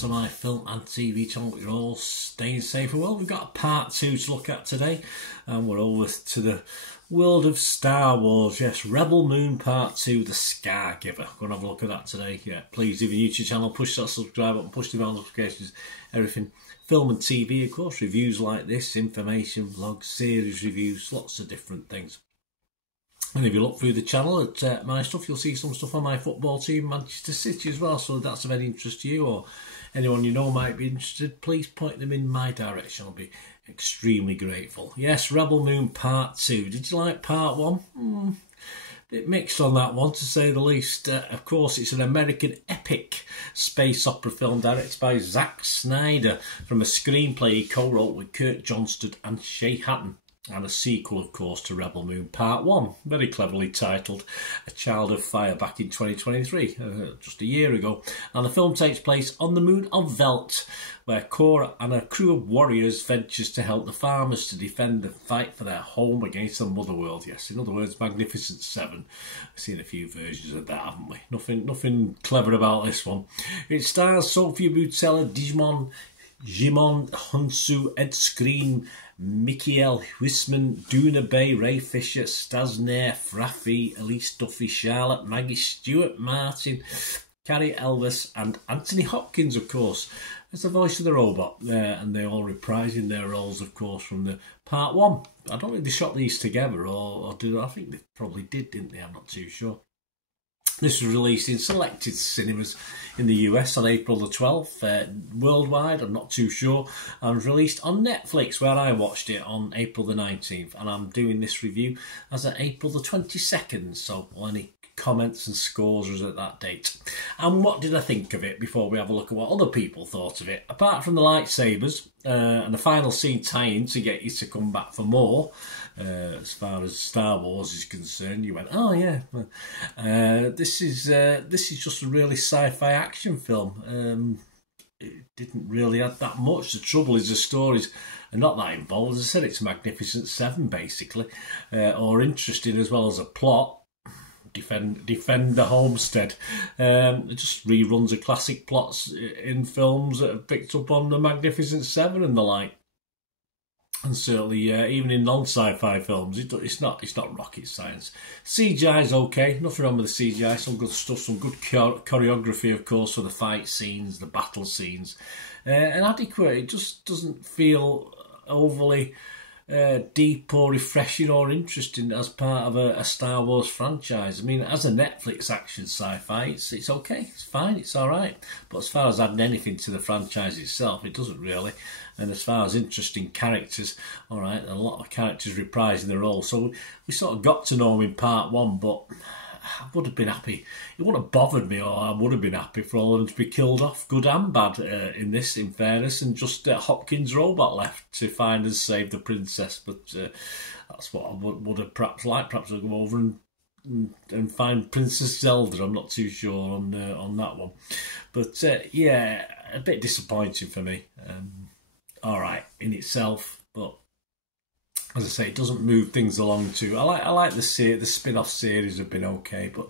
to my film and TV channel. You're all staying safe and well. We've got a part 2 to look at today, and we're over to the world of Star Wars. Yes, Rebel Moon Part 2, The Scargiver. We're going to have a look at that today. Yeah, please, if you're new to your channel, push that subscribe button, push the bell notifications, everything. Film and TV, of course, reviews like this, information, vlogs, series reviews, lots of different things. And if you look through the channel at my stuff, you'll see some stuff on my football team, Manchester City, as well. So if that's of any interest to you, or anyone you know might be interested, please point them in my direction. I'll be extremely grateful. Yes, Rebel Moon Part 2. Did you like Part 1? Bit mixed on that one, to say the least. Of course, it's an American epic space opera film directed by Zack Snyder, from a screenplay he co-wrote with Kurt Johnston and Shay Hatton, and a sequel, of course, to Rebel Moon Part 1, very cleverly titled A Child of Fire, back in 2023, just a year ago. And the film takes place on the moon of Velt, where Cora and a crew of warriors ventures to help the farmers to defend and fight for their home against the Mother World. Yes, in other words, Magnificent Seven. I've seen a few versions of that, haven't we? Nothing clever about this one. It stars Sophia Boutella, Jimon Hunsu, Ed Skrein, Mikael Huisman, Duna Bay, Ray Fisher, Stas Nair, Fraffy, Elise Duffy, Charlotte, Maggie Stewart, Martin, Carrie Elvis, and Anthony Hopkins, of course, as the voice of the robot there, and they're all reprising their roles, of course, from the Part 1. I don't think they shot these together, or did I think they probably did, didn't they? I'm not too sure. This was released in selected cinemas in the US on April the 12th. Worldwide, I'm not too sure. And was released on Netflix, where I watched it on April the 19th. And I'm doing this review as of April the 22nd. So any comments and scores was at that date. And what did I think of it before we have a look at what other people thought of it? Apart from the lightsabers and the final scene tie-in to get you to come back for more, as far as Star Wars is concerned, you went, oh yeah, this is just a really sci-fi action film. It didn't really add that much. The trouble is the stories are not that involved. As I said, it's Magnificent Seven, basically, or interesting as well as a plot. Defend the homestead. It just reruns of classic plots in films that have picked up on the Magnificent Seven and the like. And certainly, even in non-sci-fi films, it's not rocket science. CGI's okay, nothing wrong with the CGI. Some good stuff, some good choreography, of course, for the fight scenes, the battle scenes, and adequate. It just doesn't feel overly deep or refreshing or interesting as part of a Star Wars franchise. I mean, as a Netflix action sci-fi, it's okay, it's fine, it's all right. But as far as adding anything to the franchise itself, it doesn't really. And as far as interesting characters, all right, a lot of characters reprising their role. So we sort of got to know them in Part 1, but I would have been happy. It wouldn't have bothered me, or I would have been happy for all of them to be killed off, good and bad, in this, in fairness, and just Hopkins' robot left to find and save the princess. But that's what I would have perhaps liked. Perhaps I'll go over and find Princess Zelda. I'm not too sure on that one. But yeah, a bit disappointing for me. All right in itself, but as I say, it doesn't move things along too. I like the spin-off series have been okay, but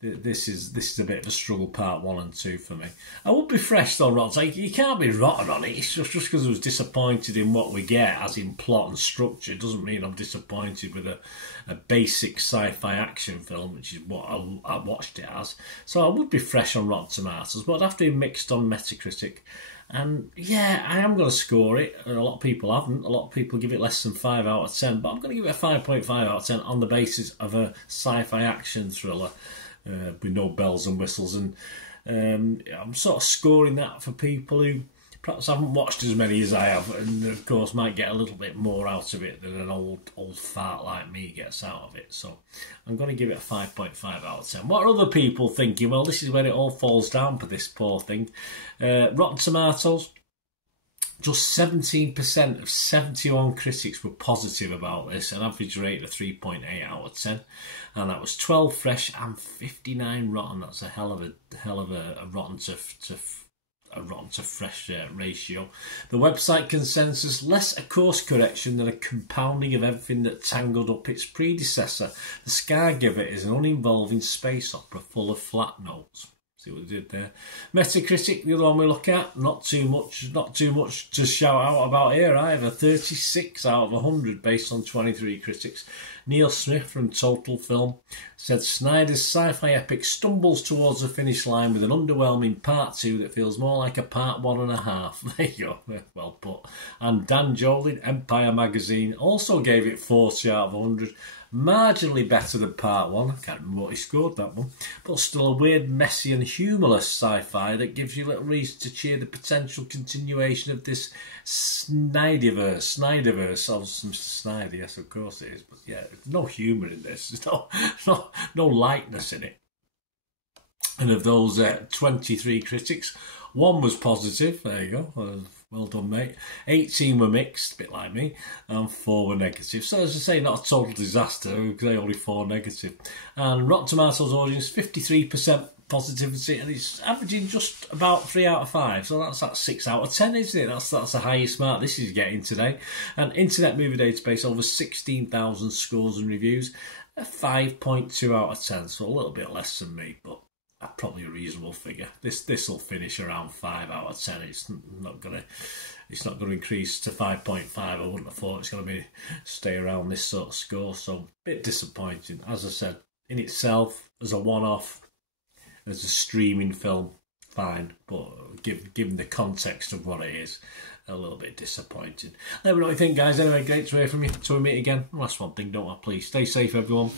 this is a bit of a struggle, Part 1 and 2 for me. I would be fresh though, rotten. You can't be rotten on it. It's just because I was disappointed in what we get, as in plot and structure. It doesn't mean I'm disappointed with a basic sci-fi action film, which is what I watched it as. So I would be fresh on Rotten Tomatoes, but I'd have to be mixed on Metacritic. And yeah, I am going to score it. A lot of people haven't. A lot of people give it less than 5 out of 10. But I'm going to give it a 5.5 out of 10 on the basis of a sci-fi action thriller with no bells and whistles. And I'm sort of scoring that for people who perhaps haven't watched as many as I have, and of course might get a little bit more out of it than an old fart like me gets out of it. So I'm going to give it a 5.5 out of 10. What are other people thinking? Well, this is when it all falls down for this poor thing. Rotten Tomatoes, just 17% of 71 critics were positive about this, an average rate of 3.8 out of 10, and that was 12 fresh and 59 rotten. That's a hell of a rotten to fresh ratio. The website consensus, less a course correction than a compounding of everything that tangled up its predecessor. The Scargiver is an uninvolving space opera full of flat notes. See what they did there. Metacritic, the other one we look at, not too much to shout out about here either. 36 out of 100 based on 23 critics. Neil Smith from Total Film said Snyder's sci-fi epic stumbles towards the finish line with an underwhelming part 2 that feels more like a part 1.5. There you go, well put. And Dan Jolin, Empire Magazine, also gave it 40 out of 100. Marginally better than part 1. I can't remember what he scored that one. But still a weird, messy and humorless sci-fi that gives you little reason to cheer the potential continuation of this Snyderverse of some Snyder. Yes, of course it is. But yeah, there's no humour in this. There's no lightness in it. And of those 23 critics, 1 was positive. There you go. Well done, mate. 18 were mixed, a bit like me, and 4 were negative. So, as I say, not a total disaster, because only 4 negative. And Rotten Tomatoes audience, 53% positivity, and it's averaging just about 3 out of 5. So that's 6 out of 10, isn't it? That's the highest mark this is getting today. And Internet Movie Database, over 16,000 scores and reviews, a 5.2 out of 10. So a little bit less than me, but probably a reasonable figure. This will finish around 5 out of 10. It's not gonna increase to 5.5. I wouldn't have thought it's gonna stay around this sort of score. So a bit disappointing. As I said, in itself, as a one-off, as a streaming film, fine. But given the context of what it is, a little bit disappointing. Let me know what you think, guys. Anyway, great to hear from you. Till we meet again. Last one thing, don't I? Please stay safe, everyone.